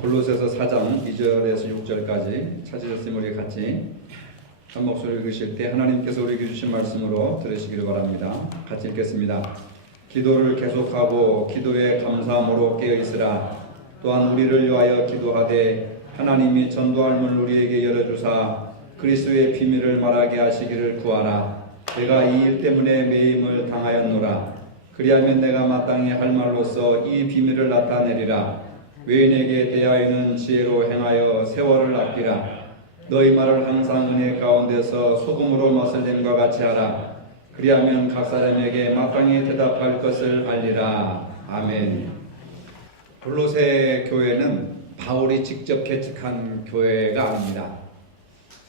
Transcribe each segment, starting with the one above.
골로새서 4장 2절에서 6절까지 찾으셨으면 우리 같이 한 목소리 읽으실 때 하나님께서 우리에게 주신 말씀으로 들으시기를 바랍니다. 같이 읽겠습니다. 기도를 계속하고 기도에 감사함으로 깨어있으라. 또한 우리를 위하여 기도하되 하나님이 전도할 문을 우리에게 열어주사 그리스도의 비밀을 말하게 하시기를 구하라. 내가 이 일 때문에 매임을 당하였노라. 그리하면 내가 마땅히 할 말로써 이 비밀을 나타내리라. 외인에게 대하여는 지혜로 행하여 세월을 아끼라. 너희 말을 항상 은혜 가운데서 소금으로 맛을 냄과 같이 하라. 그리하면 각 사람에게 마땅히 대답할 것을 알리라. 아멘. 골로새 교회는 바울이 직접 개척한 교회가 아닙니다.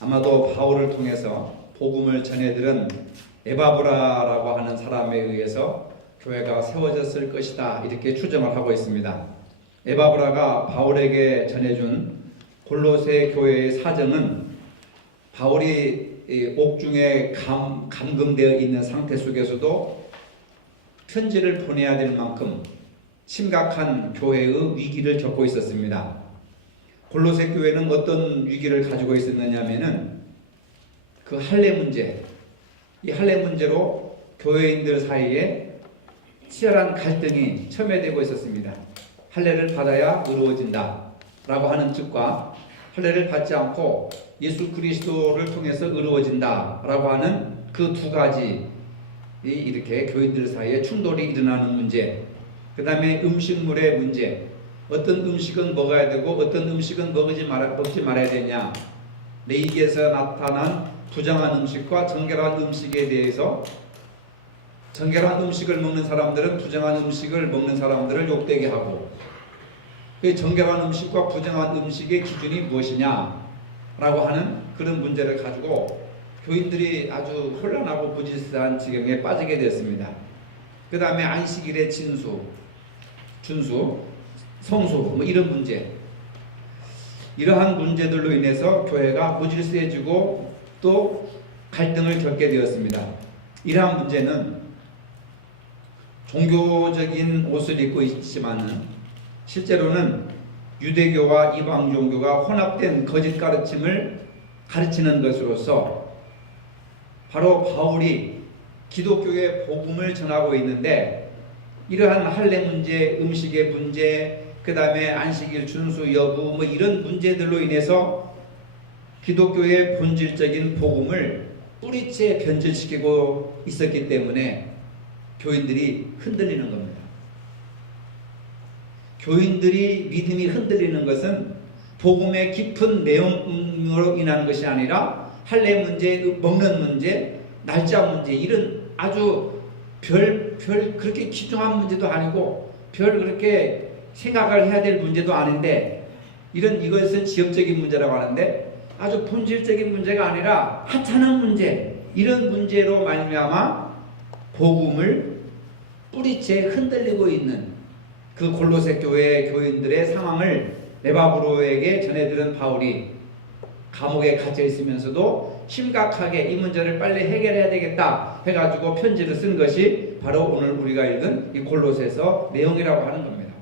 아마도 바울을 통해서 복음을 전해들은 에바브라라고 하는 사람에 의해서 교회가 세워졌을 것이다, 이렇게 추정을 하고 있습니다. 에바브라가 바울에게 전해준 골로새 교회의 사정은 바울이 옥중에 감금되어 있는 상태 속에서도 편지를 보내야 될 만큼 심각한 교회의 위기를 겪고 있었습니다. 골로새 교회는 어떤 위기를 가지고 있었느냐면은 그 할례 문제, 이 할례 문제로 교회인들 사이에 치열한 갈등이 첨예되고 있었습니다. 할례를 받아야 의로워진다 라고 하는 측과 할례를 받지 않고 예수 그리스도를 통해서 의로워진다 라고 하는 그 두 가지, 이렇게 교인들 사이에 충돌이 일어나는 문제, 그 다음에 음식물의 문제, 어떤 음식은 먹어야 되고 어떤 음식은 먹지 말아야 되냐, 레위기에서 나타난 부정한 음식과 정결한 음식에 대해서 정결한 음식을 먹는 사람들은 부정한 음식을 먹는 사람들을 욕되게 하고, 그 정결한 음식과 부정한 음식의 기준이 무엇이냐 라고 하는 그런 문제를 가지고 교인들이 아주 혼란하고 부질스한 지경에 빠지게 됐습니다. 그 다음에 안식일의 준수, 성수, 뭐 이런 문제, 이러한 문제들로 인해서 교회가 부질스해지고 또 갈등을 겪게 되었습니다. 이러한 문제는 종교적인 옷을 입고 있지만은 실제로는 유대교와 이방 종교가 혼합된 거짓 가르침을 가르치는 것으로서 바로 바울이 기독교의 복음을 전하고 있는데, 이러한 할례 문제, 음식의 문제, 그 다음에 안식일 준수 여부, 뭐 이런 문제들로 인해서 기독교의 본질적인 복음을 뿌리째 변질시키고 있었기 때문에 교인들이 흔들리는 겁니다. 교인들이 믿음이 흔들리는 것은 복음의 깊은 내용으로 인한 것이 아니라 할례 문제, 먹는 문제, 날짜 문제, 이런 아주 별 그렇게 귀중한 문제도 아니고 별 그렇게 생각을 해야 될 문제도 아닌데, 이것은 지역적인 문제라고 하는데 아주 본질적인 문제가 아니라 하찮은 문제, 이런 문제로 말미암아 복음을 뿌리째 흔들리고 있는 그 골로새 교회 교인들의 상황을 에바브로에게 전해들은 바울이 감옥에 갇혀 있으면서도 심각하게 이 문제를 빨리 해결해야 되겠다 해가지고 편지를 쓴 것이 바로 오늘 우리가 읽은 이 골로새서 내용이라고 하는 겁니다.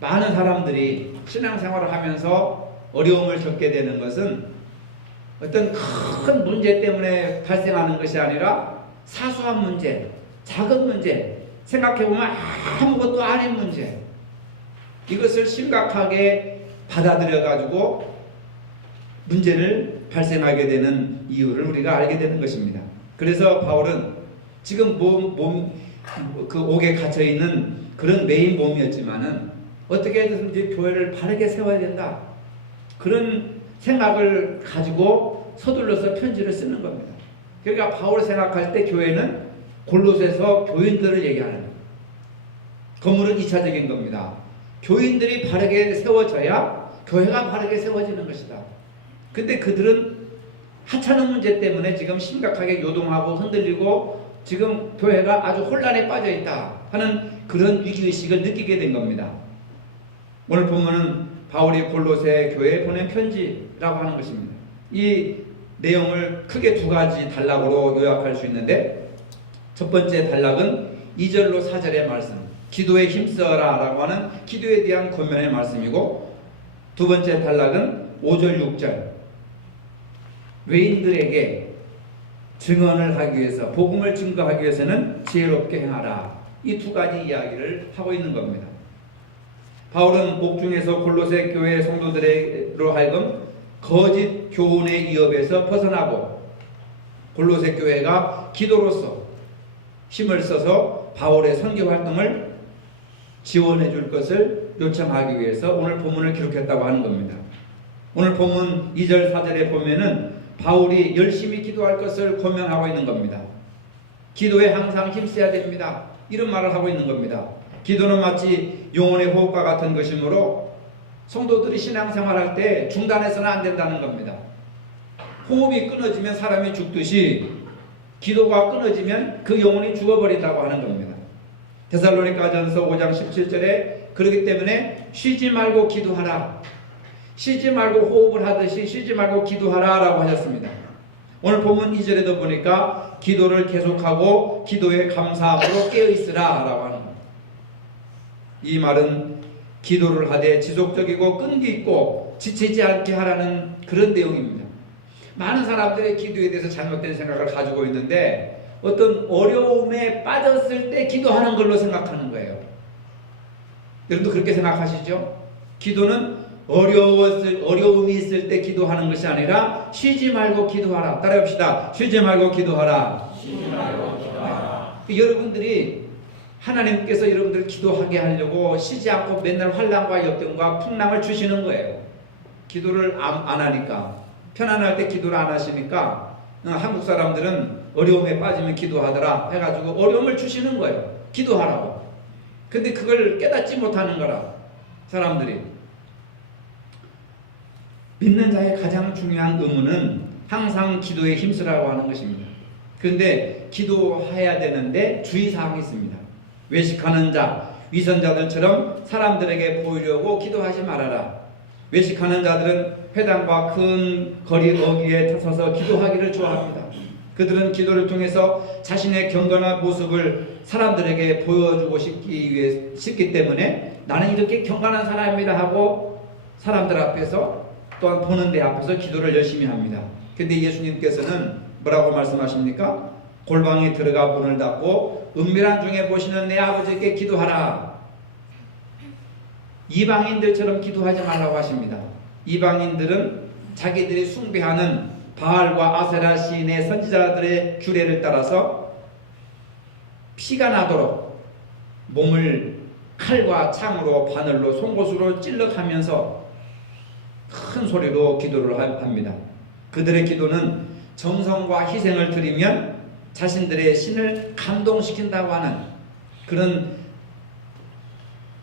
많은 사람들이 신앙생활을 하면서 어려움을 겪게 되는 것은 어떤 큰 문제 때문에 발생하는 것이 아니라 사소한 문제, 작은 문제, 생각해보면 아무것도 아닌 문제, 이것을 심각하게 받아들여가지고 문제를 발생하게 되는 이유를 우리가 알게 되는 것입니다. 그래서 바울은 지금 그 옥에 갇혀있는 그런 메인 몸이었지만은 어떻게든지 교회를 바르게 세워야 된다, 그런 생각을 가지고 서둘러서 편지를 쓰는 겁니다. 그러니까 바울 생각할 때 교회는 골로새서 교인들을 얘기하는 거예요. 건물은 2차적인 겁니다. 교인들이 바르게 세워져야 교회가 바르게 세워지는 것이다. 근데 그들은 하찮은 문제 때문에 지금 심각하게 요동하고 흔들리고 지금 교회가 아주 혼란에 빠져 있다 하는 그런 위기의식을 느끼게 된 겁니다. 오늘 보면은 바울이 골로새 교회에 보낸 편지라고 하는 것입니다. 이 내용을 크게 두 가지 단락으로 요약할 수 있는데, 첫 번째 단락은 2절로 4절의 말씀, 기도에 힘써라 라고 하는 기도에 대한 권면의 말씀이고, 두 번째 단락은 5절 6절. 외인들에게 증언을 하기 위해서, 복음을 증거하기 위해서는 지혜롭게 행하라. 이 두 가지 이야기를 하고 있는 겁니다. 바울은 옥중에서 골로새 교회 성도들로 하여금 거짓 교훈의 위협에서 벗어나고 골로새 교회가 기도로서 힘을 써서 바울의 선교 활동을 지원해 줄 것을 요청하기 위해서 오늘 본문을 기록했다고 하는 겁니다. 오늘 본문 2절 4절에 보면은 바울이 열심히 기도할 것을 권면하고 있는 겁니다. 기도에 항상 힘써야 됩니다. 이런 말을 하고 있는 겁니다. 기도는 마치 영혼의 호흡과 같은 것이므로 성도들이 신앙생활할 때 중단해서는 안 된다는 겁니다. 호흡이 끊어지면 사람이 죽듯이 기도가 끊어지면 그 영혼이 죽어버린다고 하는 겁니다. 데살로니가전서 5장 17절에 그렇기 때문에 쉬지 말고 기도하라. 쉬지 말고 호흡을 하듯이 쉬지 말고 기도하라 라고 하셨습니다. 오늘 본문 2절에도 보니까 기도를 계속하고 기도에 감사함으로 깨어있으라 라고 하는 겁니다. 이 말은 기도를 하되 지속적이고 끈기 있고 지치지 않게 하라는 그런 내용입니다. 많은 사람들의 기도에 대해서 잘못된 생각을 가지고 있는데 어떤 어려움에 빠졌을 때 기도하는 걸로 생각하는 거예요. 여러분도 그렇게 생각하시죠? 기도는 어려움이 있을 때 기도하는 것이 아니라 쉬지 말고 기도하라. 따라합시다. 쉬지 말고 기도하라. 쉬지 말고 기도하라. 여러분들이 하나님께서 여러분들을 기도하게 하려고 쉬지 않고 맨날 환난과 역경과 풍랑을 주시는 거예요. 기도를 안 하니까. 편안할 때 기도를 안 하시니까 한국 사람들은 어려움에 빠지면 기도하더라 해가지고 어려움을 주시는 거예요. 기도하라고. 근데 그걸 깨닫지 못하는 거라 사람들이. 믿는 자의 가장 중요한 의무는 항상 기도에 힘쓰라고 하는 것입니다. 그런데 기도해야 되는데 주의사항이 있습니다. 외식하는 자, 위선자들처럼 사람들에게 보이려고 기도하지 말아라. 외식하는 자들은 회당과 큰 거리 어귀에 서서 기도하기를 좋아합니다. 그들은 기도를 통해서 자신의 경건한 모습을 사람들에게 보여주고 싶기 때문에 나는 이렇게 경건한 사람이다 하고 사람들 앞에서 또한 보는 데 앞에서 기도를 열심히 합니다. 근데 예수님께서는 뭐라고 말씀하십니까? 골방에 들어가 문을 닫고 은밀한 중에 보시는 내 아버지께 기도하라. 이방인들처럼 기도하지 말라고 하십니다. 이방인들은 자기들이 숭배하는 바알과 아세라 신의 선지자들의 규례를 따라서 피가 나도록 몸을 칼과 창으로 바늘로 송곳으로 찔러가면서 큰 소리로 기도를 합니다. 그들의 기도는 정성과 희생을 드리면 자신들의 신을 감동시킨다고 하는 그런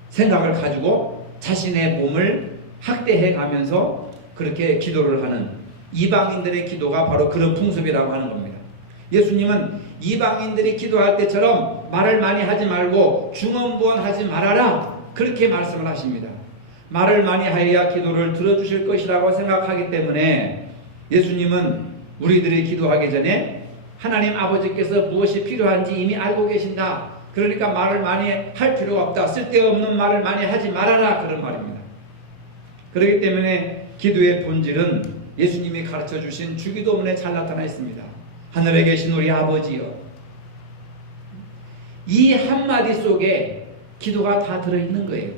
생각을 가지고 자신의 몸을 학대해 가면서 그렇게 기도를 하는 이방인들의 기도가 바로 그런 풍습이라고 하는 겁니다. 예수님은 이방인들이 기도할 때처럼 말을 많이 하지 말고 중언부언하지 말아라 그렇게 말씀을 하십니다. 말을 많이 하여야 기도를 들어주실 것이라고 생각하기 때문에 예수님은 우리들이 기도하기 전에 하나님 아버지께서 무엇이 필요한지 이미 알고 계신다. 그러니까 말을 많이 할 필요가 없다. 쓸데없는 말을 많이 하지 말아라 그런 말입니다. 그렇기 때문에 기도의 본질은 예수님이 가르쳐 주신 주기도문에 잘 나타나 있습니다. 하늘에 계신 우리 아버지여. 이 한마디 속에 기도가 다 들어있는 거예요.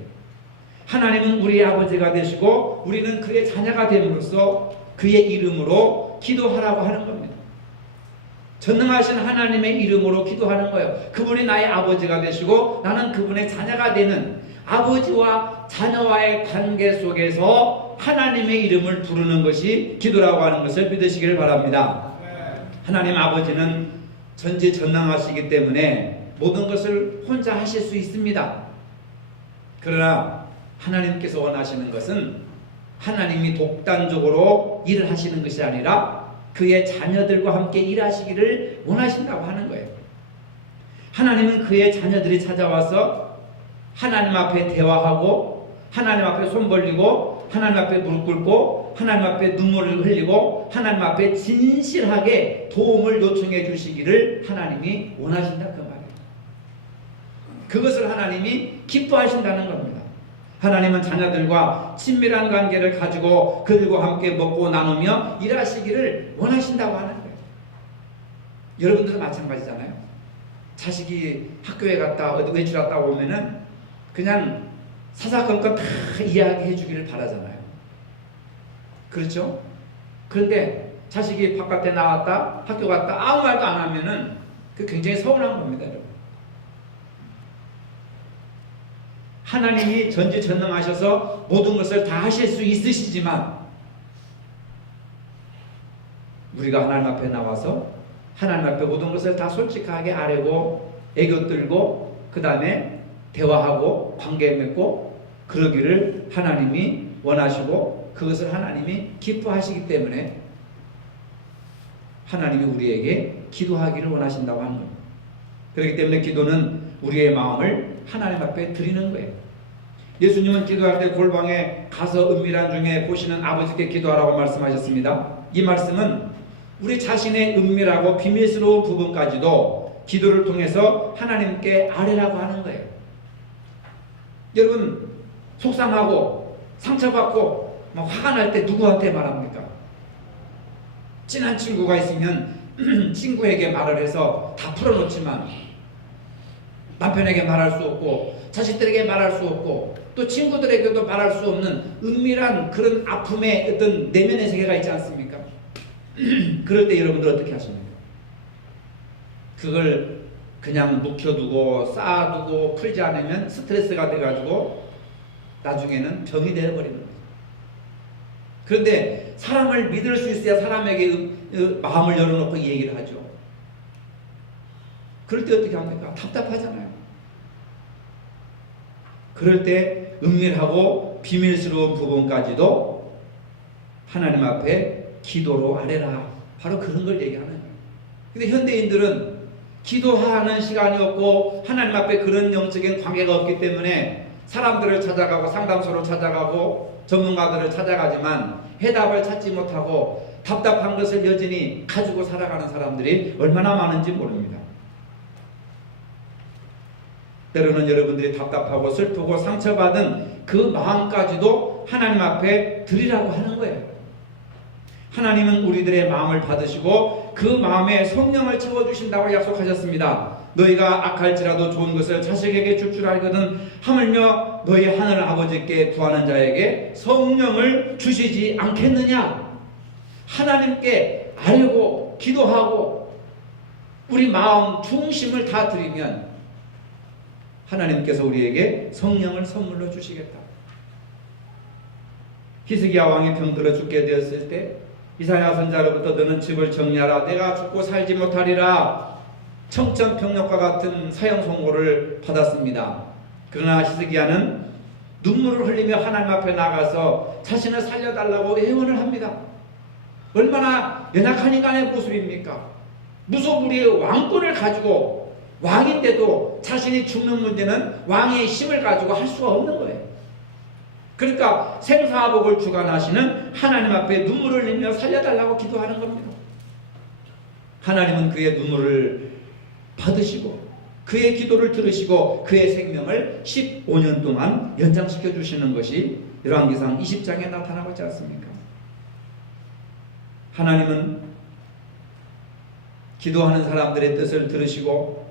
하나님은 우리의 아버지가 되시고 우리는 그의 자녀가 됨으로써 그의 이름으로 기도하라고 하는 겁니다. 전능하신 하나님의 이름으로 기도하는 거예요. 그분이 나의 아버지가 되시고 나는 그분의 자녀가 되는 아버지와 자녀와의 관계 속에서 하나님의 이름을 부르는 것이 기도라고 하는 것을 믿으시기를 바랍니다. 하나님 아버지는 전지전능하시기 때문에 모든 것을 혼자 하실 수 있습니다. 그러나 하나님께서 원하시는 것은 하나님이 독단적으로 일을 하시는 것이 아니라 그의 자녀들과 함께 일하시기를 원하신다고 하는 거예요. 하나님은 그의 자녀들이 찾아와서 하나님 앞에 대화하고 하나님 앞에 손 벌리고 하나님 앞에 무릎 꿇고 하나님 앞에 눈물을 흘리고 하나님 앞에 진실하게 도움을 요청해 주시기를 하나님이 원하신다 그 말이에요. 그것을 하나님이 기뻐하신다는 겁니다. 하나님은 자녀들과 친밀한 관계를 가지고 그들과 함께 먹고 나누며 일하시기를 원하신다고 하는 거예요. 여러분들도 마찬가지잖아요. 자식이 학교에 갔다 어디 외출 갔다 오면은 그냥 사사건건 다 이야기해 주기를 바라잖아요. 그렇죠? 그런데 자식이 바깥에 나왔다 학교 갔다 아무 말도 안 하면은 그 굉장히 서운한 겁니다, 여러분. 하나님이 전지전능하셔서 모든 것을 다 하실 수 있으시지만 우리가 하나님 앞에 나와서 하나님 앞에 모든 것을 다 솔직하게 아뢰고 애교 떨고 그 다음에 대화하고 관계 맺고 그러기를 하나님이 원하시고 그것을 하나님이 기뻐하시기 때문에 하나님이 우리에게 기도하기를 원하신다고 하는 겁니다. 그렇기 때문에 기도는 우리의 마음을 하나님 앞에 드리는 거예요. 예수님은 기도할 때 골방에 가서 은밀한 중에 보시는 아버지께 기도하라고 말씀하셨습니다. 이 말씀은 우리 자신의 은밀하고 비밀스러운 부분까지도 기도를 통해서 하나님께 아뢰라고 하는 거예요. 여러분 속상하고 상처받고 막 화가 날 때 누구한테 말합니까? 친한 친구가 있으면 친구에게 말을 해서 다 풀어놓지만 남편에게 말할 수 없고 자식들에게 말할 수 없고 또 친구들에게도 말할 수 없는 은밀한 그런 아픔의 어떤 내면의 세계가 있지 않습니까? 그럴 때 여러분들 어떻게 하십니까? 그걸 그냥 묵혀두고 쌓아두고 풀지 않으면 스트레스가 돼가지고 나중에는 병이 되어버리는 거죠. 그런데 사람을 믿을 수 있어야 사람에게 마음을 열어놓고 얘기를 하죠. 그럴 때 어떻게 합니까? 답답하잖아요. 그럴 때 은밀하고 비밀스러운 부분까지도 하나님 앞에 기도로 아뢰라. 바로 그런 걸 얘기하는 거예요. 근데 현대인들은 기도하는 시간이 없고 하나님 앞에 그런 영적인 관계가 없기 때문에 사람들을 찾아가고 상담소로 찾아가고 전문가들을 찾아가지만 해답을 찾지 못하고 답답한 것을 여전히 가지고 살아가는 사람들이 얼마나 많은지 모릅니다. 때로는 여러분들이 답답하고 슬프고 상처받은 그 마음까지도 하나님 앞에 드리라고 하는 거예요. 하나님은 우리들의 마음을 받으시고 그 마음에 성령을 채워주신다고 약속하셨습니다. 너희가 악할지라도 좋은 것을 자식에게 줄 줄 알거든 하물며 너희 하늘 아버지께 구하는 자에게 성령을 주시지 않겠느냐. 하나님께 아뢰고 기도하고 우리 마음 중심을 다 드리면 하나님께서 우리에게 성령을 선물로 주시겠다. 히스기야 왕이 병들어 죽게 되었을 때 이사야 선지자로부터 너는 집을 정리하라. 내가 죽고 살지 못하리라. 청천벽력과 같은 사형 선고를 받았습니다. 그러나 히스기야는 눈물을 흘리며 하나님 앞에 나가서 자신을 살려달라고 애원을 합니다. 얼마나 연약한 인간의 모습입니까? 무소불위의 왕권을 가지고 왕인데도 자신이 죽는 문제는 왕의 힘을 가지고 할 수가 없는 거예요. 그러니까 생사복을 주관하시는 하나님 앞에 눈물을 흘리며 살려달라고 기도하는 겁니다. 하나님은 그의 눈물을 받으시고 그의 기도를 들으시고 그의 생명을 15년 동안 연장시켜 주시는 것이 열왕기상 20장에 나타나고 있지 않습니까? 하나님은 기도하는 사람들의 뜻을 들으시고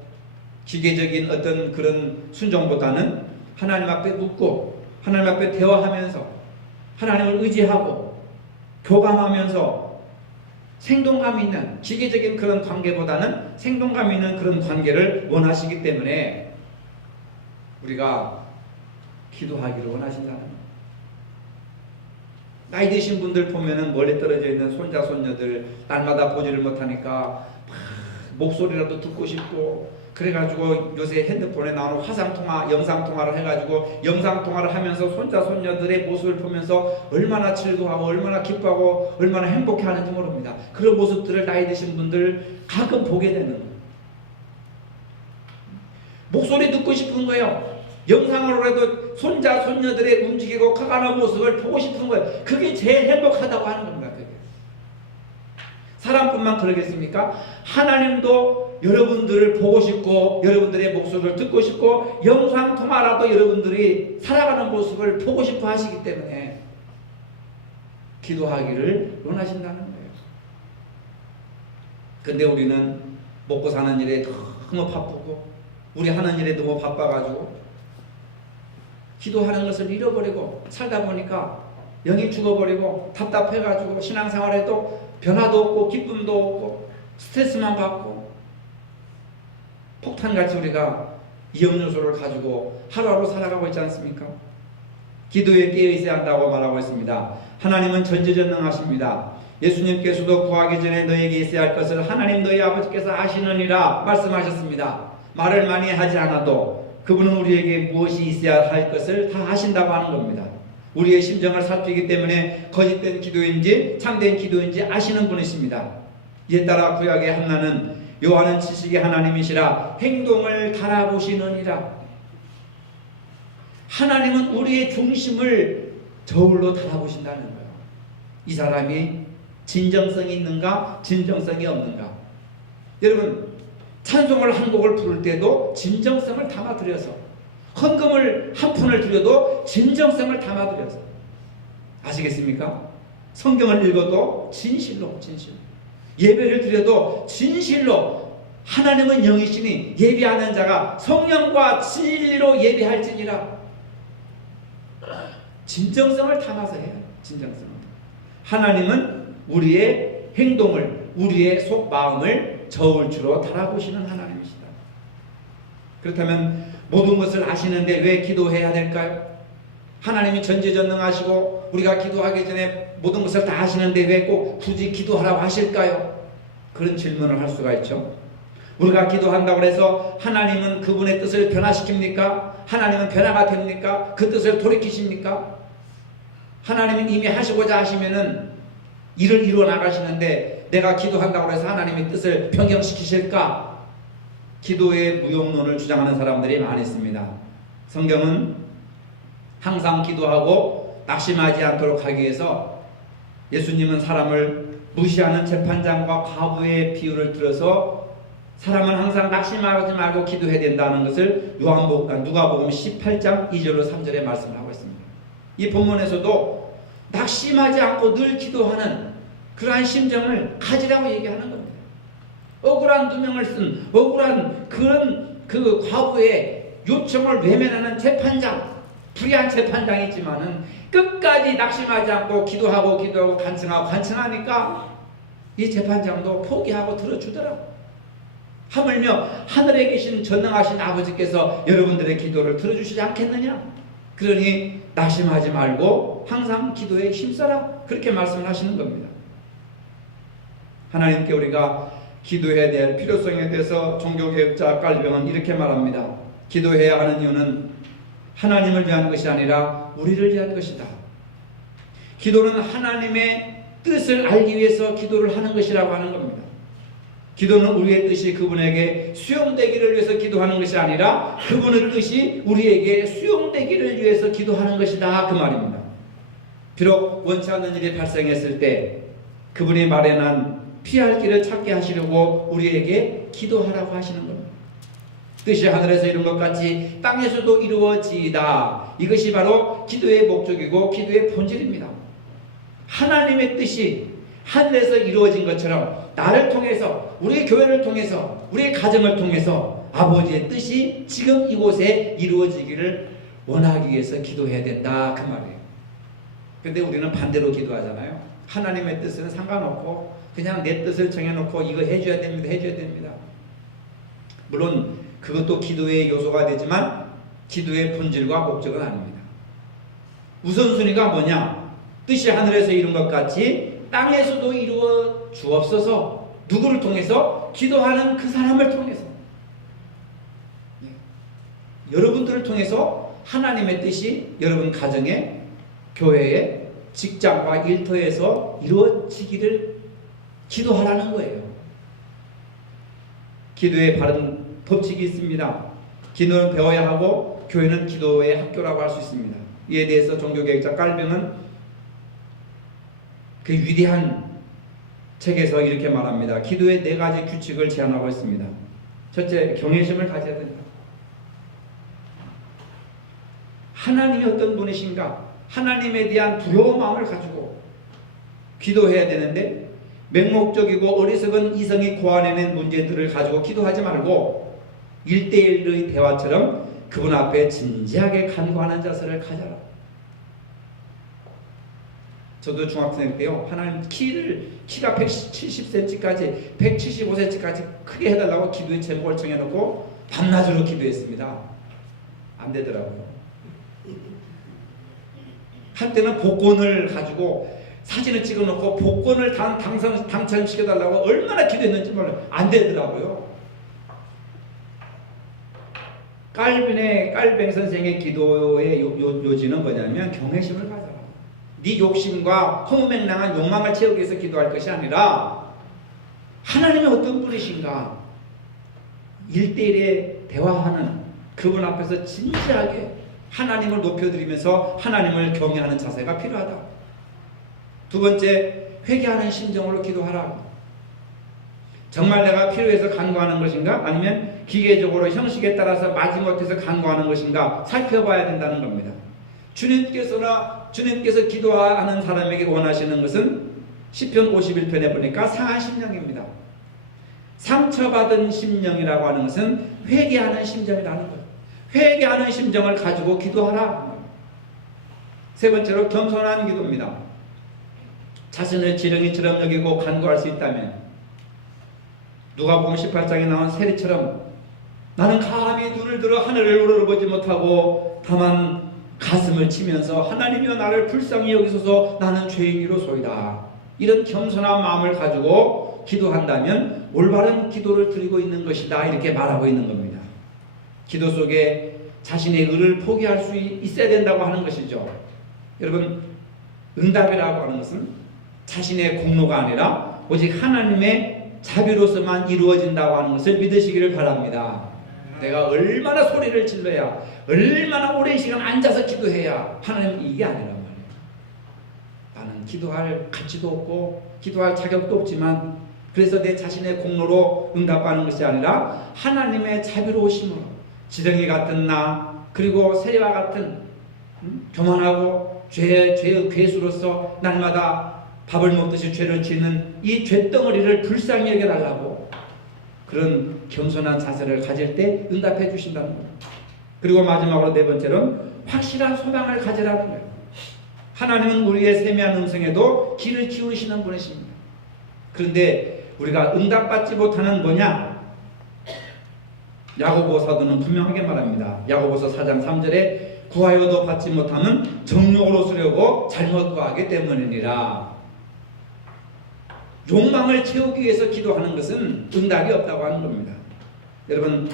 기계적인 어떤 그런 순종보다는 하나님 앞에 묻고 하나님 앞에 대화하면서 하나님을 의지하고 교감하면서 생동감 있는 기계적인 그런 관계보다는 생동감 있는 그런 관계를 원하시기 때문에 우리가 기도하기를 원하신다는 거예요. 나이 드신 분들 보면은 멀리 떨어져 있는 손자 손녀들 날마다 보지를 못하니까 목소리라도 듣고 싶고 그래가지고 요새 핸드폰에 나오는 화상통화, 영상통화를 해가지고 영상통화를 하면서 손자 손녀들의 모습을 보면서 얼마나 즐거워하고 얼마나 기뻐하고 얼마나 행복해하는지 모릅니다. 그런 모습들을 나이 드신 분들 가끔 보게 되는 거예요. 목소리 듣고 싶은 거예요. 영상으로라도 손자 손녀들의 움직이고 커가는 모습을 보고 싶은 거예요. 그게 제일 행복하다고 하는 겁니다. 그게. 사람뿐만 그러겠습니까? 하나님도 여러분들을 보고 싶고 여러분들의 목소리를 듣고 싶고 영상 통화라도 여러분들이 살아가는 모습을 보고 싶어 하시기 때문에 기도하기를 원하신다는 거예요. 근데 우리는 먹고 사는 일에 너무 바쁘고 우리 하는 일에 너무 바빠가지고 기도하는 것을 잃어버리고 살다 보니까 영이 죽어버리고 답답해가지고 신앙생활에도 변화도 없고 기쁨도 없고 스트레스만 받고 폭탄같이 우리가 위험 요소를 가지고 하루하루 살아가고 있지 않습니까? 기도에 깨어 있어야 한다고 말하고 있습니다. 하나님은 전지전능하십니다. 예수님께서도 구하기 전에 너에게 있어야 할 것을 하나님 너희 아버지께서 아시느니라 말씀하셨습니다. 말을 많이 하지 않아도 그분은 우리에게 무엇이 있어야 할 것을 다 아신다고 하는 겁니다. 우리의 심정을 살피기 때문에 거짓된 기도인지 참된 기도인지 아시는 분이십니다. 이에 따라 구약의 한나는 여호와는 지식의 하나님이시라 행동을 달아보시느니라. 하나님은 우리의 중심을 저울로 달아보신다는 거예요. 이 사람이 진정성이 있는가 진정성이 없는가. 여러분 찬송을 한 곡을 부를 때도 진정성을 담아드려서 헌금을 한 푼을 드려도 진정성을 담아드려서 아시겠습니까? 성경을 읽어도 진실로 예배를 드려도 진실로 하나님은 영이시니 예배하는 자가 성령과 진리로 예배할지니라. 진정성을 담아서 해요. 진정성을. 하나님은 우리의 행동을 우리의 속마음을 저울추로 달아보시는 하나님이시다. 그렇다면 모든 것을 아시는데 왜 기도해야 될까요? 하나님이 전지전능하시고 우리가 기도하기 전에 모든 것을 다 아시는데 왜 꼭 굳이 기도하라고 하실까요? 그런 질문을 할 수가 있죠. 우리가 기도한다고 해서 하나님은 그분의 뜻을 변화시킵니까? 하나님은 변화가 됩니까? 그 뜻을 돌이키십니까? 하나님은 이미 하시고자 하시면은 일을 이루어 나가시는데 내가 기도한다고 해서 하나님의 뜻을 변경시키실까? 기도의 무용론을 주장하는 사람들이 많이 있습니다. 성경은 항상 기도하고 낙심하지 않도록 하기 위해서 예수님은 사람을 무시하는 재판장과 과부의 비유를 들어서 사람은 항상 낙심하지 말고 기도해야 된다는 것을 누가복음 18장 2절로 3절에 말씀을 하고 있습니다. 이 본문에서도 낙심하지 않고 늘 기도하는 그러한 심정을 가지라고 얘기하는 겁니다. 억울한 누명을 쓴 억울한 그 과부의 요청을 외면하는 재판장, 불의한 재판장이지만은 끝까지 낙심하지 않고 기도하고 간청하니까 이 재판장도 포기하고 들어주더라고. 하물며 하늘에 계신 전능하신 아버지께서 여러분들의 기도를 들어주시지 않겠느냐? 그러니 낙심하지 말고 항상 기도에 힘써라. 그렇게 말씀을 하시는 겁니다. 하나님께 우리가 기도해야 될 필요성에 대해서 종교개혁자 깔병은 이렇게 말합니다. 기도해야 하는 이유는 하나님을 위한 것이 아니라 우리를 위한 것이다. 기도는 하나님의 뜻을 알기 위해서 기도를 하는 것이라고 하는 겁니다. 기도는 우리의 뜻이 그분에게 수용되기를 위해서 기도하는 것이 아니라 그분의 뜻이 우리에게 수용되기를 위해서 기도하는 것이다. 그 말입니다. 비록 원치 않는 일이 발생했을 때 그분이 마련한 피할 길을 찾게 하시려고 우리에게 기도하라고 하시는 겁니다. 뜻이 하늘에서 이룬 것 같이 땅에서도 이루어지이다. 이것이 바로 기도의 목적이고 기도의 본질입니다. 하나님의 뜻이 하늘에서 이루어진 것처럼 나를 통해서 우리 교회를 통해서 우리 가정을 통해서 아버지의 뜻이 지금 이곳에 이루어지기를 원하기 위해서 기도해야 된다. 그 말이에요. 근데 우리는 반대로 기도하잖아요. 하나님의 뜻은 상관없고 그냥 내 뜻을 정해놓고 이거 해줘야 됩니다. 물론 그것도 기도의 요소가 되지만 기도의 본질과 목적은 아닙니다. 우선순위가 뭐냐? 뜻이 하늘에서 이룬 것 같이 땅에서도 이루어 주옵소서. 누구를 통해서? 기도하는 그 사람을 통해서. 여러분들을 통해서 하나님의 뜻이 여러분 가정에, 교회에, 직장과 일터에서 이루어지기를 기도하라는 거예요. 기도의 바른 법칙이 있습니다. 기도는 배워야 하고 교회는 기도의 학교라고 할 수 있습니다. 이에 대해서 종교개혁자 깔병은 그 위대한 책에서 이렇게 말합니다. 기도의 4가지 규칙을 제안하고 있습니다. 첫째, 경외심을 가져야 된다. 하나님이 어떤 분이신가? 하나님에 대한 두려운 마음을 가지고 기도해야 되는데 맹목적이고 어리석은 이성이 고안해낸 문제들을 가지고 기도하지 말고 1대1의 대화처럼 그분 앞에 진지하게 간구하는 자세를 가져라. 저도 중학생 때요, 하나님 키가 170cm까지 175cm까지 크게 해달라고 기도의 제목을 정해놓고 밤낮으로 기도했습니다. 안 되더라고요. 한때는 복권을 가지고 사진을 찍어놓고 복권을 당첨시켜달라고 얼마나 기도했는지 몰라요. 안 되더라고요. 깔뱅 선생의 기도의 요지는 뭐냐면 경외심을 가져라. 네 욕심과 허무맹랑한 욕망을 채우기 위해서 기도할 것이 아니라 하나님이 어떤 분이신가 1대1에 대화하는 그분 앞에서 진지하게 하나님을 높여드리면서 하나님을 경외하는 자세가 필요하다. 두 번째, 회개하는 심정으로 기도하라. 정말 내가 필요해서 간구하는 것인가? 아니면 기계적으로 형식에 따라서 마지못해서 간구하는 것인가? 살펴봐야 된다는 겁니다. 주님께서 기도하는 사람에게 원하시는 것은 시편 51편에 보니까 상한 심령입니다. 상처받은 심령이라고 하는 것은 회개하는 심정이라는 거예요. 회개하는 심정을 가지고 기도하라. 세 번째로 겸손한 기도입니다. 자신을 지렁이처럼 여기고 간구할 수 있다면 누가복음 18장에 나온 세리처럼 나는 감히 눈을 들어 하늘을 우러러보지 못하고 다만 가슴을 치면서 하나님이여 나를 불쌍히 여기소서 나는 죄인이로소이다. 이런 겸손한 마음을 가지고 기도한다면 올바른 기도를 드리고 있는 것이다. 이렇게 말하고 있는 겁니다. 기도 속에 자신의 의를 포기할 수 있어야 된다고 하는 것이죠. 여러분, 응답이라고 하는 것은 자신의 공로가 아니라 오직 하나님의 자비로서만 이루어진다고 하는 것을 믿으시기를 바랍니다. 내가 얼마나 소리를 질러야, 얼마나 오랜 시간 앉아서 기도해야 하나님, 이게 아니란 말이에요. 나는 기도할 가치도 없고 기도할 자격도 없지만 그래서 내 자신의 공로로 응답하는 것이 아니라 하나님의 자비로우심으로 지렁이 같은 나, 그리고 세리와 같은 교만하고 죄의 괴수로서 날마다 밥을 먹듯이 죄를 짓는 이 죄덩어리를 불쌍히 여겨달라고 그런 겸손한 자세를 가질 때 응답해 주신다는 거예요. 그리고 마지막으로 네 번째로는 확실한 소망을 가지라는 거예요. 하나님은 우리의 세미한 음성에도 귀를 기울이시는 분이십니다. 그런데 우리가 응답받지 못하는 뭐냐? 야고보 사도는 분명하게 말합니다. 야고보서 4장 3절에 구하여도 받지 못하면 정욕으로 쓰려고 잘못 구하기 때문이니라. 욕망을 채우기 위해서 기도하는 것은 응답이 없다고 하는 겁니다. 여러분,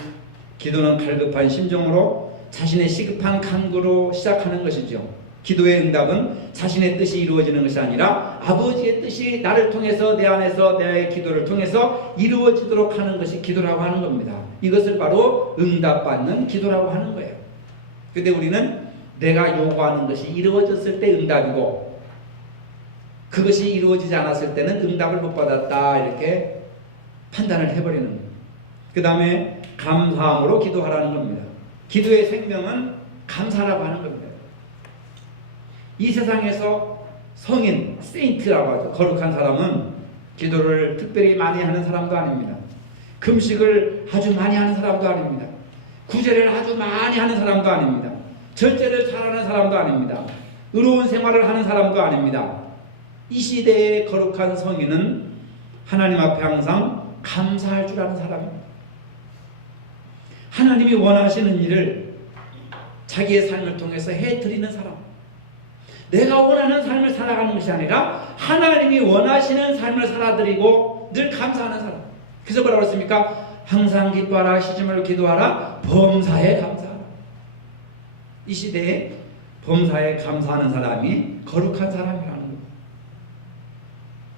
기도는 갈급한 심정으로 자신의 시급한 간구로 시작하는 것이죠. 기도의 응답은 자신의 뜻이 이루어지는 것이 아니라 아버지의 뜻이 나를 통해서 내 안에서 내 기도를 통해서 이루어지도록 하는 것이 기도라고 하는 겁니다. 이것을 바로 응답받는 기도라고 하는 거예요. 그런데 우리는 내가 요구하는 것이 이루어졌을 때 응답이고 그것이 이루어지지 않았을 때는 응답을 못 받았다, 이렇게 판단을 해버리는 거예요. 그 다음에 감사함으로 기도하라는 겁니다. 기도의 생명은 감사라고 하는 겁니다. 이 세상에서 성인, 세인트라고 하죠. 거룩한 사람은 기도를 특별히 많이 하는 사람도 아닙니다. 금식을 아주 많이 하는 사람도 아닙니다. 구제를 아주 많이 하는 사람도 아닙니다. 절제를 잘하는 사람도 아닙니다. 의로운 생활을 하는 사람도 아닙니다. 이 시대의 거룩한 성인은 하나님 앞에 항상 감사할 줄 아는 사람입니다. 하나님이 원하시는 일을 자기의 삶을 통해서 해드리는 사람. 내가 원하는 삶을 살아가는 것이 아니라 하나님이 원하시는 삶을 살아드리고 늘 감사하는 사람. 그래서 뭐라고 했습니까? 항상 기뻐하라, 쉬지 말고 기도하라, 범사에 감사하라. 이 시대에 범사에 감사하는 사람이 거룩한 사람이라는 거예요.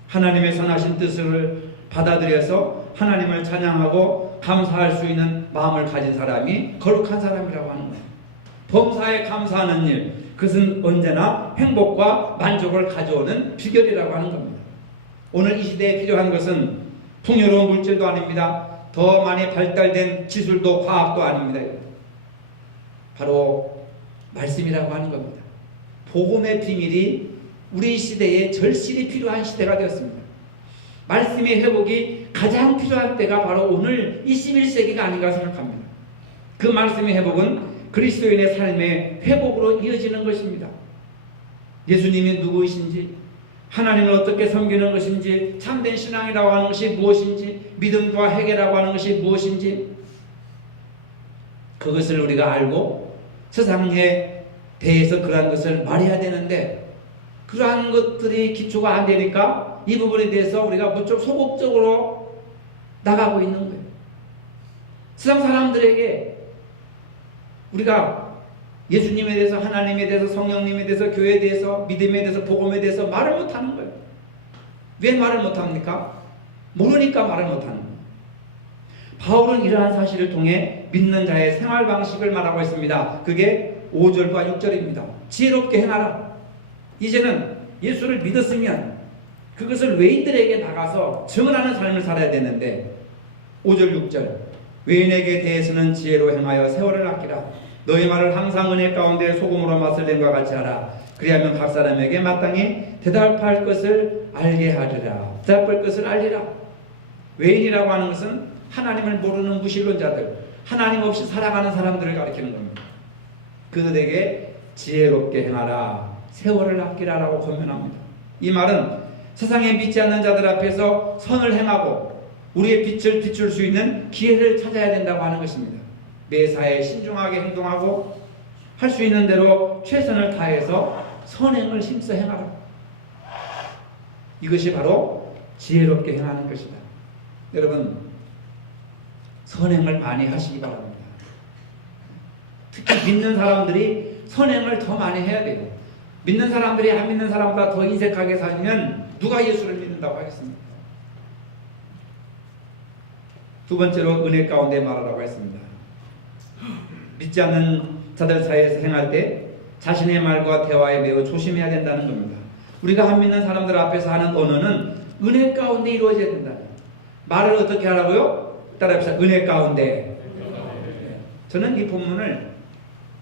하나님의 선하신 뜻을 받아들여서 하나님을 찬양하고 감사할 수 있는 마음을 가진 사람이 거룩한 사람이라고 하는 거예요. 범사에 감사하는 일, 그것은 언제나 행복과 만족을 가져오는 비결이라고 하는 겁니다. 오늘 이 시대에 필요한 것은 풍요로운 물질도 아닙니다. 더 많이 발달된 기술도 과학도 아닙니다. 바로 말씀이라고 하는 겁니다. 복음의 비밀이 우리 시대에 절실히 필요한 시대가 되었습니다. 말씀의 회복이 가장 필요한 때가 바로 오늘 21세기가 아닌가 생각합니다. 그 말씀의 회복은 그리스도인의 삶의 회복으로 이어지는 것입니다. 예수님이 누구이신지, 하나님을 어떻게 섬기는 것인지, 참된 신앙이라고 하는 것이 무엇인지, 믿음과 회개라고 하는 것이 무엇인지, 그것을 우리가 알고 세상에 대해서 그러한 것을 말해야 되는데, 그러한 것들이 기초가 안 되니까 이 부분에 대해서 우리가 무척 소극적으로 나가고 있는 거예요. 세상 사람들에게 우리가 예수님에 대해서, 하나님에 대해서, 성령님에 대해서, 교회에 대해서, 믿음에 대해서, 복음에 대해서 말을 못하는 거예요. 왜 말을 못합니까? 모르니까 말을 못하는 거예요. 바울은 이러한 사실을 통해 믿는 자의 생활 방식을 말하고 있습니다. 그게 5절과 6절입니다. 지혜롭게 행하라. 이제는 예수를 믿었으면 그것을 외인들에게 나가서 증언하는 삶을 살아야 되는데, 5절 6절 외인에게 대해서는 지혜로 행하여 세월을 아끼라. 너희 말을 항상 은혜 가운데 소금으로 맛을 낸과 같이 하라. 그리하면 각 사람에게 마땅히 대답할 것을 알게 하리라. 대답할 것을 알리라. 외인이라고 하는 것은 하나님을 모르는 무신론자들, 하나님 없이 살아가는 사람들을 가리키는 겁니다. 그들에게 지혜롭게 행하라, 세월을 아끼라라고 권면합니다. 이 말은 세상에 믿지 않는 자들 앞에서 선을 행하고 우리의 빛을 비출 수 있는 기회를 찾아야 된다고 하는 것입니다. 매사에 신중하게 행동하고 할 수 있는 대로 최선을 다해서 선행을 힘써 행하라. 이것이 바로 지혜롭게 행하는 것이다. 여러분, 선행을 많이 하시기 바랍니다. 특히 믿는 사람들이 선행을 더 많이 해야 되고, 믿는 사람들이 안 믿는 사람보다 더 인색하게 살면 누가 예수를 믿는다고 하겠습니까? 두 번째로 은혜 가운데 말하라고 했습니다. 믿지 않는 자들 사이에서 행할 때 자신의 말과 대화에 매우 조심해야 된다는 겁니다. 우리가 안 믿는 사람들 앞에서 하는 언어는 은혜 가운데 이루어져야 된다. 말을 어떻게 하라고요? 따라합시다. 은혜 가운데. 저는 이 본문을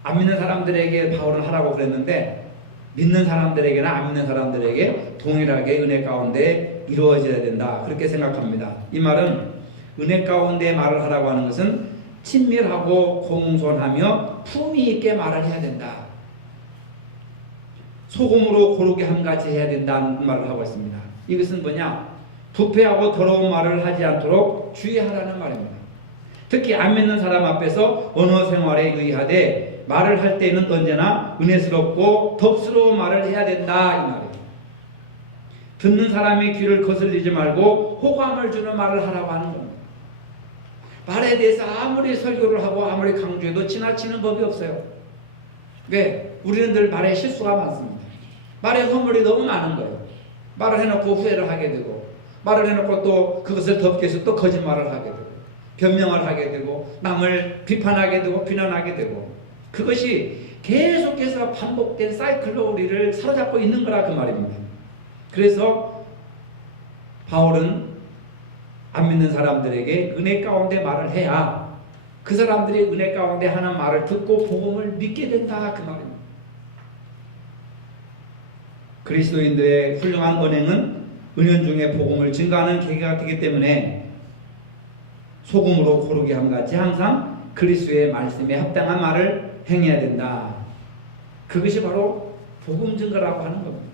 안 믿는 사람들에게 바울은 하라고 그랬는데, 믿는 사람들에게나 안 믿는 사람들에게 동일하게 은혜 가운데 이루어져야 된다, 그렇게 생각합니다. 이 말은 은혜 가운데 말을 하라고 하는 것은 친밀하고 공손하며 품위 있게 말을 해야 된다. 소금으로 고르게 한 가지 해야 된다는 말을 하고 있습니다. 이것은 뭐냐? 부패하고 더러운 말을 하지 않도록 주의하라는 말입니다. 특히 안 믿는 사람 앞에서 언어 생활에 의하되 말을 할 때는 언제나 은혜스럽고 덕스러운 말을 해야 된다, 이 말이에요. 듣는 사람의 귀를 거슬리지 말고 호감을 주는 말을 하라고 하는 겁니다. 말에 대해서 아무리 설교를 하고 아무리 강조해도 지나치는 법이 없어요. 왜? 우리는 늘 말에 실수가 많습니다. 말에 허물이 너무 많은 거예요. 말을 해놓고 후회를 하게 되고, 말을 해놓고 또 그것을 덮기 위해서 또 거짓말을 하게 되고, 변명을 하게 되고, 남을 비판하게 되고 비난하게 되고, 그것이 계속해서 반복된 사이클로 우리를 사로잡고 있는 거라, 그 말입니다. 그래서 바울은 안 믿는 사람들에게 은혜 가운데 말을 해야 그 사람들이 은혜 가운데 하는 말을 듣고 복음을 믿게 된다, 그 말입니다. 그리스도인들의 훌륭한 언행은 은연중에 복음을 증거하는 계기가 되기 때문에 소금으로 고르게 함 같이 항상 그리스도의 말씀에 합당한 말을 행해야 된다. 그것이 바로 복음 증거라고 하는 겁니다.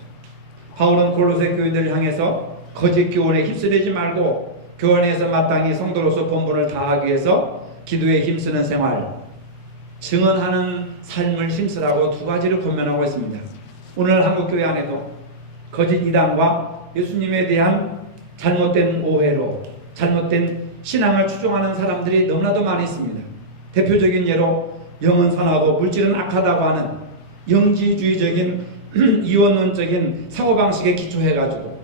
바울은 골로새 교인들을 향해서 거짓 교훈에 휩쓸리지 말고 교원에서 마땅히 성도로서 본분을 다하기 위해서 기도에 힘쓰는 생활, 증언하는 삶을 힘쓰라고 두 가지를 권면하고 있습니다. 오늘 한국교회 안에도 거짓 이단과 예수님에 대한 잘못된 오해로 잘못된 신앙을 추종하는 사람들이 너무나도 많이 있습니다. 대표적인 예로 영은 선하고 물질은 악하다고 하는 영지주의적인 이원론적인 사고방식에 기초해가지고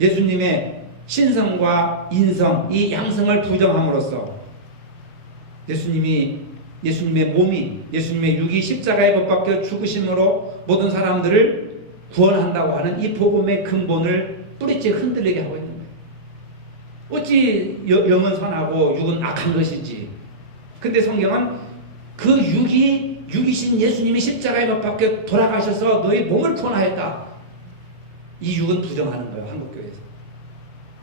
예수님의 신성과 인성, 이 양성을 부정함으로써 예수님의 몸이, 예수님의 육이 십자가에 못 박혀 죽으심으로 모든 사람들을 구원한다고 하는 이 복음의 근본을 뿌리째 흔들리게 하고 있는 거예요. 어찌 영은 선하고 육은 악한 것이지. 근데 성경은 그 육이신 예수님이 십자가에 못 박혀 돌아가셔서 너희 몸을 구원하였다. 이 육은 부정하는 거예요. 한국교회에서.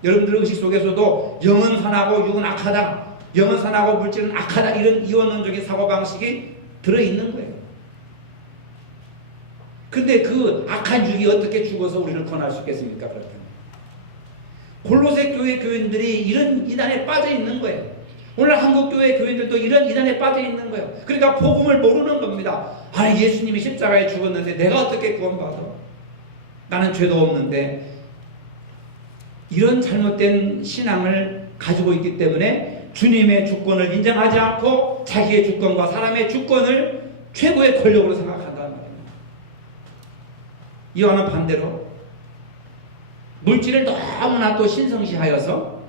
여러분들 의식 속에서도 영은 선하고 육은 악하다, 영은 선하고 물질은 악하다, 이런 이원론적인 사고방식이 들어있는 거예요. 근데 그 악한 육이 어떻게 죽어서 우리를 구원할 수 있겠습니까? 그렇다면 골로새 교회 교인들이 이런 이단에 빠져 있는 거예요. 오늘 한국교회 교인들도 이런 이단에 빠져 있는 거예요. 그러니까 복음을 모르는 겁니다. 아니, 예수님이 십자가에 죽었는데 내가 어떻게 구원받아? 나는 죄도 없는데. 이런 잘못된 신앙을 가지고 있기 때문에 주님의 주권을 인정하지 않고 자기의 주권과 사람의 주권을 최고의 권력으로 생각한다는 말입니다. 이와는 반대로 물질을 너무나 또 신성시하여서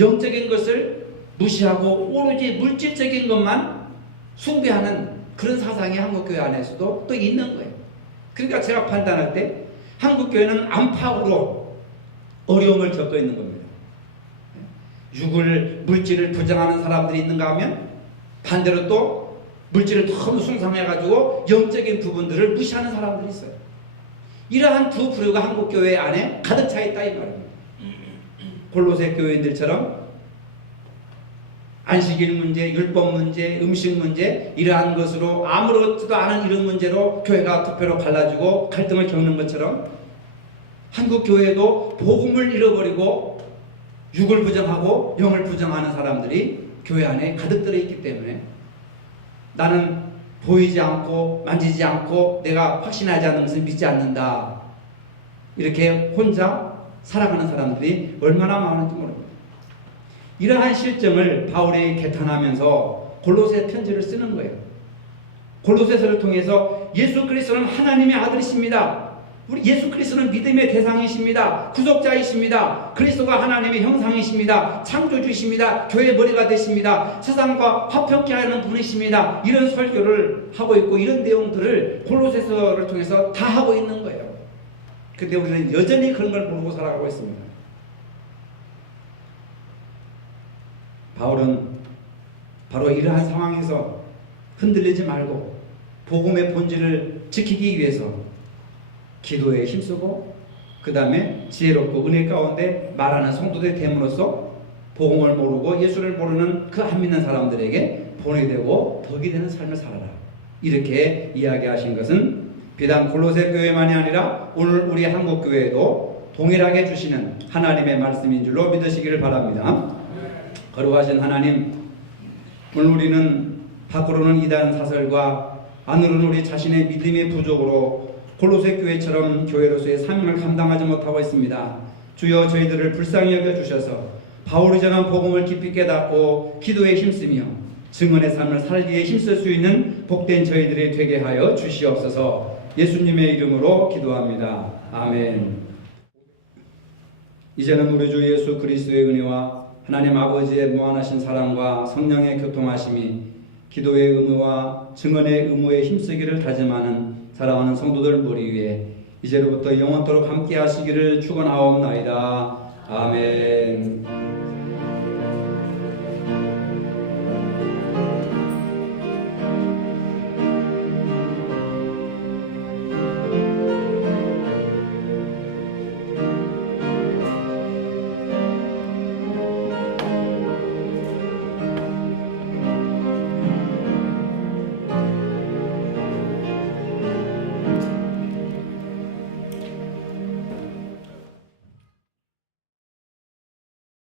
영적인 것을 무시하고 오로지 물질적인 것만 숭배하는 그런 사상이 한국교회 안에서도 또 있는 거예요. 그러니까 제가 판단할 때 한국교회는 안팎으로 어려움을 겪고 있는 겁니다. 물질을 부정하는 사람들이 있는가 하면 반대로 또 물질을 너무 숭상해가지고 영적인 부분들을 무시하는 사람들이 있어요. 이러한 두 부류가 한국교회 안에 가득 차 있다 이 말입니다. 골로새 교회인들처럼 안식일 문제, 율법 문제, 음식 문제, 이러한 것으로 아무렇지도 않은 이런 문제로 교회가 투표로 갈라지고 갈등을 겪는 것처럼 한국교회도 복음을 잃어버리고 육을 부정하고 영을 부정하는 사람들이 교회 안에 가득 들어있기 때문에 나는 보이지 않고 만지지 않고 내가 확신하지 않는 것을 믿지 않는다, 이렇게 혼자 살아가는 사람들이 얼마나 많은지 모릅니다. 이러한 실정을 바울이 개탄하면서 골로새 편지를 쓰는 거예요. 골로새서를 통해서 예수 그리스도는 하나님의 아들이십니다. 우리 예수 그리스도는 믿음의 대상이십니다. 구속자이십니다. 그리스도가 하나님의 형상이십니다. 창조주이십니다. 교회의 머리가 되십니다. 세상과 화평케 하는 분이십니다. 이런 설교를 하고 있고 이런 내용들을 골로새서를 통해서 다 하고 있는 거예요. 근데 우리는 여전히 그런 걸 모르고 살아가고 있습니다. 바울은 바로 이러한 상황에서 흔들리지 말고 복음의 본질을 지키기 위해서 기도에 힘쓰고 그 다음에 지혜롭고 은혜 가운데 말하는 성도들이 됨으로써 복음을 모르고 예수를 모르는 그 안 믿는 사람들에게 본이 되고 덕이 되는 삶을 살아라, 이렇게 이야기하신 것은 비단 골로새 교회만이 아니라 오늘 우리 한국교회에도 동일하게 주시는 하나님의 말씀인 줄로 믿으시기를 바랍니다. 거룩하신 하나님, 오늘 우리는 밖으로는 이단 사설과 안으로는 우리 자신의 믿음의 부족으로 골로새 교회처럼 교회로서의 사명을 감당하지 못하고 있습니다. 주여 저희들을 불쌍히 여겨주셔서 바울이 전한 복음을 깊이 깨닫고 기도에 힘쓰며 증언의 삶을 살기에 힘쓸 수 있는 복된 저희들이 되게 하여 주시옵소서. 예수님의 이름으로 기도합니다. 아멘. 이제는 우리 주 예수 그리스도의 은혜와 하나님 아버지의 무한하신 사랑과 성령의 교통하심이 기도의 의무와 증언의 의무에 힘쓰기를 다짐하는 사랑하는 성도들 머리 위에 이제로부터 영원토록 함께 하시기를 축원하옵나이다. 아멘.